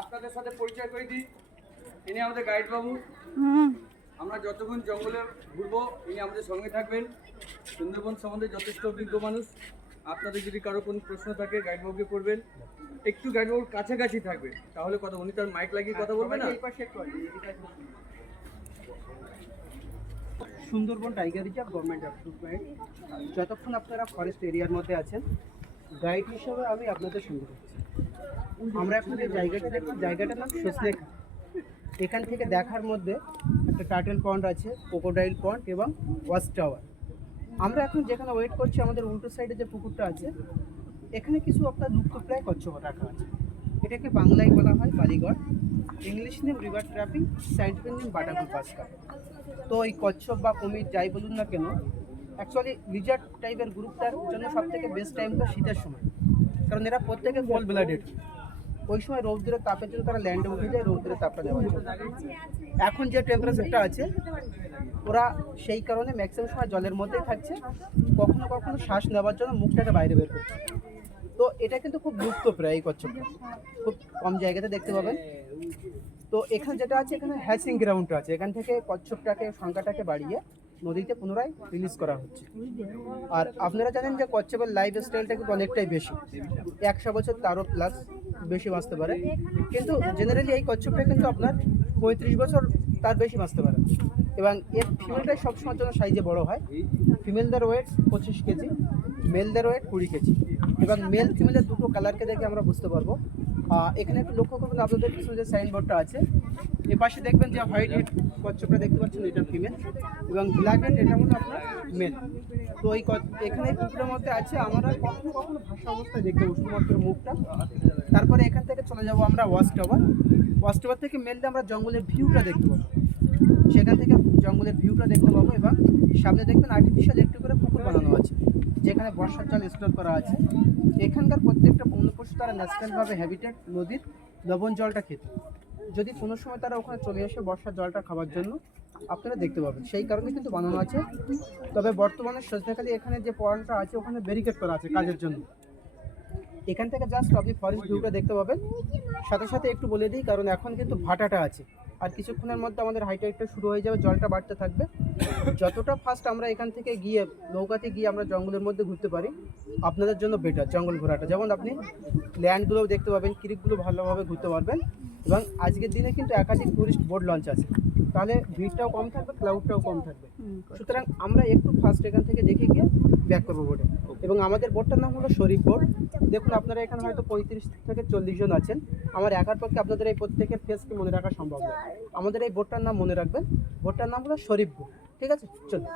আপনাদের সাথে পরিচয় করে দিই। ইনি আমাদের গাইড বাবু। আমরা যতক্ষণ জঙ্গলে ঘুরবো ইনি আমাদের সঙ্গে থাকবেন। সুন্দরবন সম্বন্ধে যথেষ্ট অভিজ্ঞ মানুষ। আপনাদের যদি কারও কোনো প্রশ্ন থাকে গাইডবাবুকে করবেন। একটু গাইডবাবুর কাছাকাছি থাকবেন। তাহলে কথা উনি তার মাইক লাগিয়ে কথা বলবেন না? Sundarban tiger reserve government approvement যতক্ষণ আপনারা ফরেস্ট এরিয়ার মধ্যে আছেন গাইড হিসেবে আমি আপনাদের সঙ্গে আমরা এখন যে জায়গাটা দেখছি, জায়গাটার নাম সসনেক এখান থেকে দেখার মধ্যে একটা টার্টেল পন্ড আছে কোকোডাইল পন্ড এবং ওয়াচ টাওয়ার। আমরা এখন যেখানে ওয়েট করছি, আমাদের উল্টো সাইডে যে পুকুরটা আছে, এখানে কিছু আপনার লুপ্তপ্রায় কচ্ছপ রাখা আছে। এটাকে বাংলায় বলা হয় Baligarh. English name river terrapin, scientific name Batagur baska তো এই কচ্ছপ বা কুমির যাই বলুন না কেন অ্যাকচুয়ালি লিজার্ড টাইপের গ্রুপটার জন্য সব থেকে বেস্ট টাইমটা শীতের সময়। কারণ এরা প্রত্যেকে গোল ব্লাডেড ওই সময় রৌদ্রের তাপের জন্য তারা ল্যান্ডে উঠে যায়, রৌদ্রের তাপটা দেওয়ার জন্য এখন যে টেম্পারেচারটা আছে, ওরা সেই কারণে ম্যাক্সিমাম সময় জলের মধ্যেই থাকছে। কখনো কখনো শ্বাস নেওয়ার জন্য মুখটাকে বাইরে বের করছে। তো এটা কিন্তু খুব লুপ্ত প্রায় এই কচ্ছপটা। খুব কম জায়গাতে দেখতে পাবেন। তো এখানে যেটা আছে, এখানে হ্যাচিং গ্রাউন্ডটা আছে। এখান থেকে কচ্ছপটাকে, সংখ্যাটাকে বাড়িয়ে নদীতে পুনরায় রিলিজ করা হচ্ছে। আর আপনারা জানেন যে কচ্ছপের লাইফ স্টাইলটা কিন্তু অনেকটাই বেশি। একশো বছর তারও প্লাস বেশি বাঁচতে পারে। কিন্তু জেনারেলি এই কচ্ছপটা কিন্তু আপনার পঁয়ত্রিশ বছর তার বেশি বাঁচতে পারে। এবং এর ফিমেলটাই সবসময়ের জন্য সাইজে বড় হয়। ফিমেলদের ওয়েট পঁচিশ কেজি মেলদের ওয়েট কুড়ি কেজি। এবং মেল ফিমেলের দুটো কালারকে দেখে আমরা বুঝতে পারব এখানে একটু লক্ষ্য করবেন আপনাদের পিছনে যে সাইনবোর্ডটা আছে, এ পাশে দেখবেন যে হোয়াইট হেড কচ্ছপটা দেখতে পাচ্ছেন, এটা ফিমেল এবং ব্ল্যাক হেড এটা হলো আপনার মেল তো এই এখানে পুকুরের মধ্যে আছে আমরা কখনো কখনো ভাষা অবস্থায় দেখতে পাবো শুধুমাত্র মুখটা। তারপরে এখান থেকে চলে যাব আমরা ওয়াচ টাওয়ার ওয়াচ টাওয়ার থেকে মেললে আমরা জঙ্গলের ভিউটা দেখতে পাবো। সেখান থেকে জঙ্গলের ভিউটা দেখতে পাবো এবং সামনে দেখবেন আর্টিফিশিয়াল একটু করে পুকুর বানানো আছে, যেখানে বর্ষার জল স্টোর করা আছে। এখানকার প্রত্যেকটা বন্য পশু তারা ন্যাচারালভাবে হ্যাবিটেট নদীর লবণ জলটা খেতে। যদি কোনো সময় তারা ওখানে চলে আসে বর্ষার জলটা খাওয়ার জন্য, আপনারা দেখতে পাবেন। সেই কারণে কিন্তু বানানো আছে। তবে বর্তমানে সজনেখালি এখানে যে পয়েন্টটা আছে, ওখানে ব্যারিকেড করা আছে কাজের জন্য। এখান থেকে জাস্ট আপনি ফরেস্ট ভিউটা দেখতে পাবেন। সাথে সাথে একটু বলে দিই, কারণ এখন কিন্তু ভাটাটা আছে। আর কিছুক্ষণের মধ্যে আমাদের হাইটাইটটা শুরু হয়ে যাবে জলটা বাড়তে থাকবে। যতটা ফাস্ট আমরা এখান থেকে গিয়ে নৌকাতে গিয়ে আমরা জঙ্গলের মধ্যে ঘুরতে পারি আপনাদের জন্য বেটার জঙ্গল ঘোরাটা। যেমন আপনি ল্যান্ডগুলো দেখতে পাবেন ক্রিকগুলো ভালোভাবে ঘুরতে পারবেন। এবং আজকের দিনে কিন্তু একাধিক টুরিস্ট বোর্ড লঞ্চ আছে। তাহলে ভিড়টাও কম থাকবে ক্লাউডটাও কম থাকবে। সুতরাং আমরা একটু ফার্স্ট এখান থেকে দেখে গিয়ে ব্যাক করব বোর্ডে এবং আমাদের বোর্ডটার নাম হলো শরীফ বোর্ড দেখুন আপনারা এখানে হয়তো পঁয়ত্রিশ থেকে চল্লিশ জন আছেন। আমার একার পক্ষে আপনাদের এই প্রত্যেকের ফেসকে মনে রাখা সম্ভব নয়। আমাদের এই বোর্ডটার নাম মনে রাখবেন। বোর্ডটার নাম হলো শরীফ বোর্ড ঠিক আছে? চলুন।